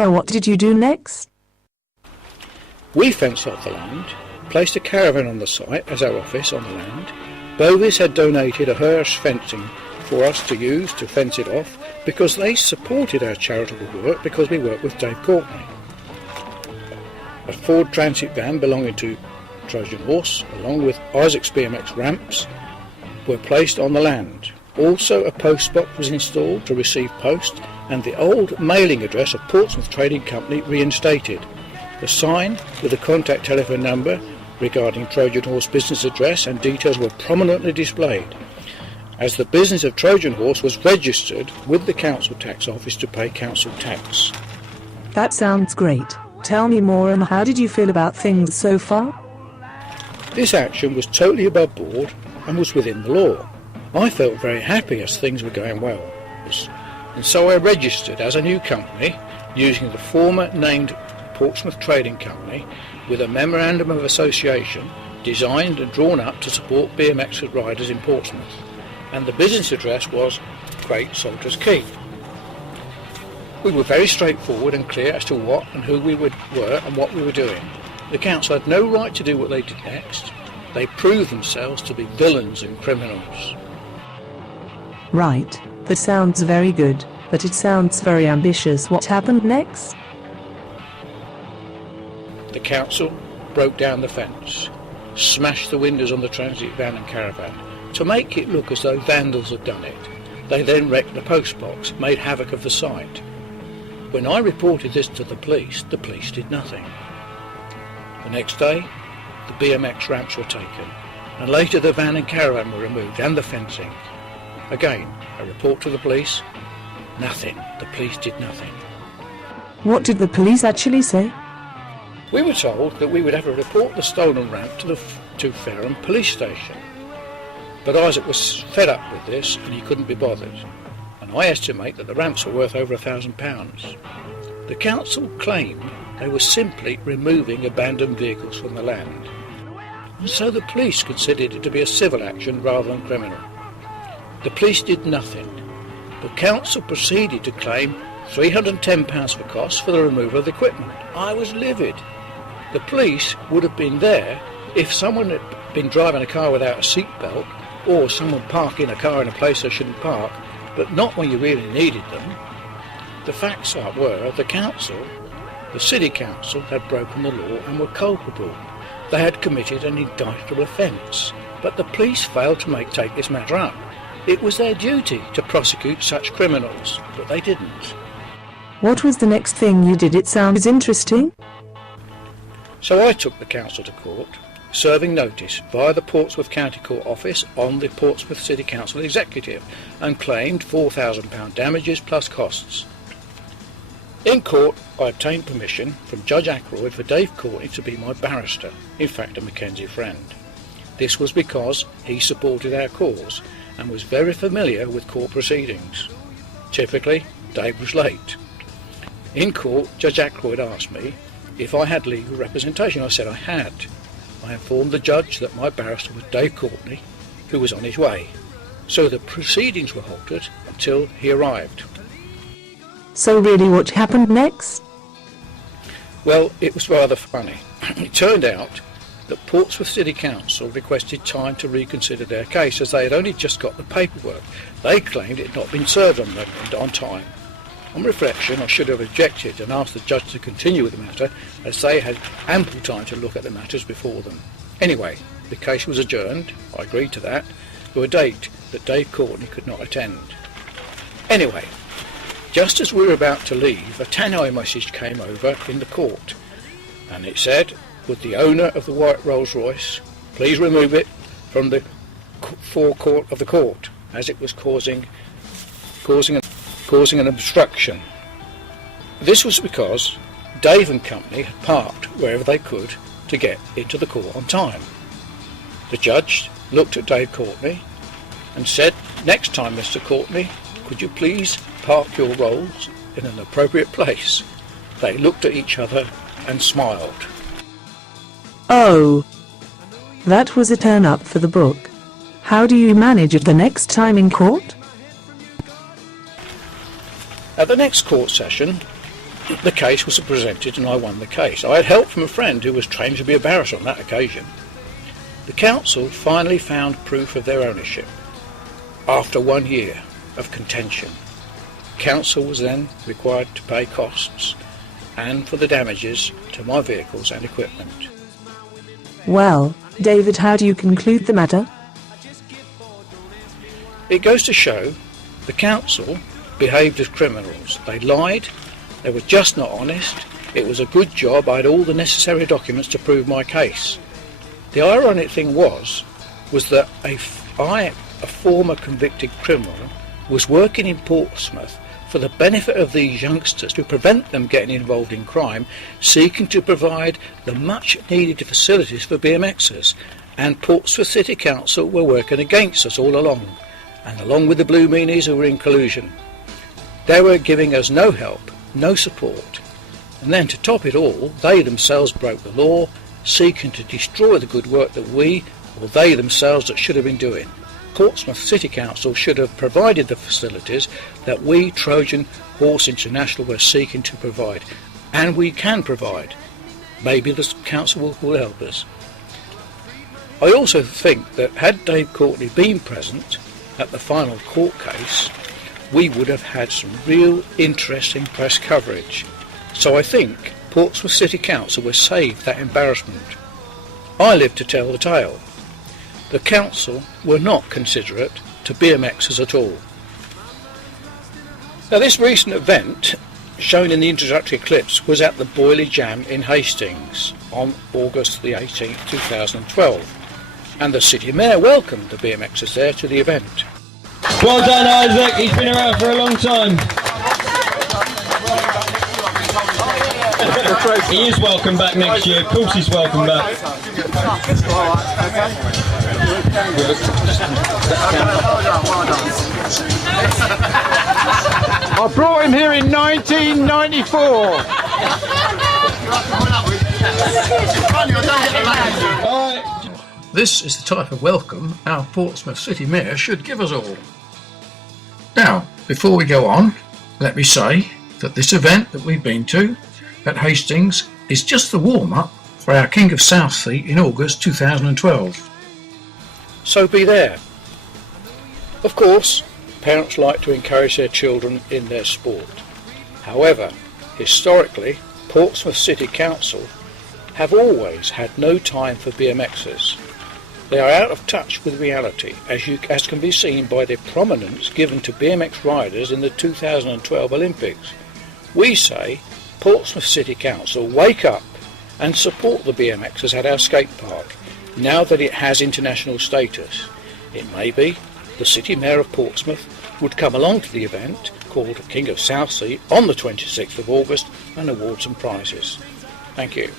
So what did you do next? We fenced off the land, placed a caravan on the site as our office on the land. Bovis had donated a Hirsch fencing for us to use to fence it off because they supported our charitable work because we worked with Dave Courtney. A Ford Transit van belonging to Trojan Horse, along with Isaac's BMX ramps, were placed on the land. Also a post box was installed to receive post and the old mailing address of Portsmouth Trading Company reinstated. The sign with the contact telephone number regarding Trojan Horse business address and details were prominently displayed, as the business of Trojan Horse was registered with the Council Tax Office to pay council tax. That sounds great. Tell me more, and how did you feel about things so far? This action was totally above board and was within the law. I felt very happy as things were going well, and so I registered as a new company using the former named Portsmouth Trading Company with a memorandum of association designed and drawn up to support BMX riders in Portsmouth, and the business address was Great Salters Quay. We were very straightforward and clear as to what and who we were and what we were doing. The council had no right to do what they did next. They proved themselves to be villains and criminals. Right, that sounds very good, but it sounds very ambitious. What happened next? The council broke down the fence, smashed the windows on the transit van and caravan to make it look as though vandals had done it. They then wrecked the post box, made havoc of the site. When I reported this to the police did nothing. The next day, the BMX ramps were taken, and later the van and caravan were removed and the fencing. Again, a report to the police, nothing. The police did nothing. What did the police actually say? We were told that we would have to report the stolen ramp to Fareham police station. But Isaac was fed up with this and he couldn't be bothered. And I estimate that the ramps were worth over £1,000. The council claimed they were simply removing abandoned vehicles from the land. And so the police considered it to be a civil action rather than criminal. The police did nothing. The council proceeded to claim £310 for costs for the removal of the equipment. I was livid. The police would have been there if someone had been driving a car without a seatbelt, or someone parking a car in a place they shouldn't park, but not when you really needed them. The facts were the city council had broken the law and were culpable. They had committed an indictable offence, but the police failed to take this matter up. It was their duty to prosecute such criminals, but they didn't. What was the next thing you did? It sounds interesting. So I took the council to court, serving notice via the Portsmouth County Court office on the Portsmouth City Council Executive, and claimed £4,000 damages plus costs. In court, I obtained permission from Judge Ackroyd for Dave Courtney to be my barrister, in fact a Mackenzie friend. This was because he supported our cause and was very familiar with court proceedings. Typically, Dave was late. In court, Judge Ackroyd asked me if I had legal representation. I said I had. I informed the judge that my barrister was Dave Courtney, who was on his way. So the proceedings were halted until he arrived. So really, what happened next? Well, it was rather funny. It turned out that Portsmouth City Council requested time to reconsider their case, as they had only just got the paperwork. They claimed it had not been served on time. On reflection, I should have objected and asked the judge to continue with the matter, as they had ample time to look at the matters before them. Anyway, the case was adjourned. I agreed to that, to a date that Dave Courtney could not attend. Anyway, just as we were about to leave, a tannoy message came over in the court, and it said, "Would the owner of the white Rolls Royce please remove it from the forecourt of the court, as it was causing an obstruction." This was because Dave and company had parked wherever they could to get into the court on time. The judge looked at Dave Courtney and said, "Next time, Mr. Courtney, could you please park your Rolls in an appropriate place?" They looked at each other and smiled. Oh, that was a turn up for the book. How do you manage it the next time in court? At the next court session, the case was presented and I won the case. I had help from a friend who was trained to be a barrister on that occasion. The council finally found proof of their ownership after 1 year of contention. Council was then required to pay costs and for the damages to my vehicles and equipment. Well, David, how do you conclude the matter? It goes to show the council behaved as criminals. They lied, they were just not honest. It was a good job I had all the necessary documents to prove my case. The ironic thing was that a former convicted criminal, was working in Portsmouth for the benefit of these youngsters to prevent them getting involved in crime, seeking to provide the much needed facilities for BMXers, and Portsmouth City Council were working against us all along, and along with the Blue Meanies who were in collusion. They were giving us no help, no support, and then to top it all, they themselves broke the law, seeking to destroy the good work that we, or they themselves, that should have been doing. Portsmouth City Council should have provided the facilities that we, Trojan Horse International, were seeking to provide, and we can provide. Maybe the council will help us. I also think that had Dave Courtney been present at the final court case, we would have had some real interesting press coverage. So I think Portsmouth City Council was saved that embarrassment. I live to tell the tale. The council were not considerate to BMXers at all. Now, this recent event, shown in the introductory clips, was at the Boilie Jam in Hastings on August the 18th, 2012, and the City Mayor welcomed the BMXers there to the event. Well done, Isaac. He's been around for a long time. He is welcome back next year. Of course he's welcome back. I brought him here in 1994. This is the type of welcome our Portsmouth City Mayor should give us all. Now, before we go on, let me say that this event that we've been to at Hastings is just the warm-up for our King of Southsea in August 2012. So be there. Of course, parents like to encourage their children in their sport. However, historically, Portsmouth City Council have always had no time for BMXers. They are out of touch with reality, as can be seen by the prominence given to BMX riders in the 2012 Olympics. We say, Portsmouth City Council, wake up and support the BMXers at our skate park, now that it has international status. It may be the City Mayor of Portsmouth would come along to the event called King of Southsea on the 26th of August and award some prizes. Thank you.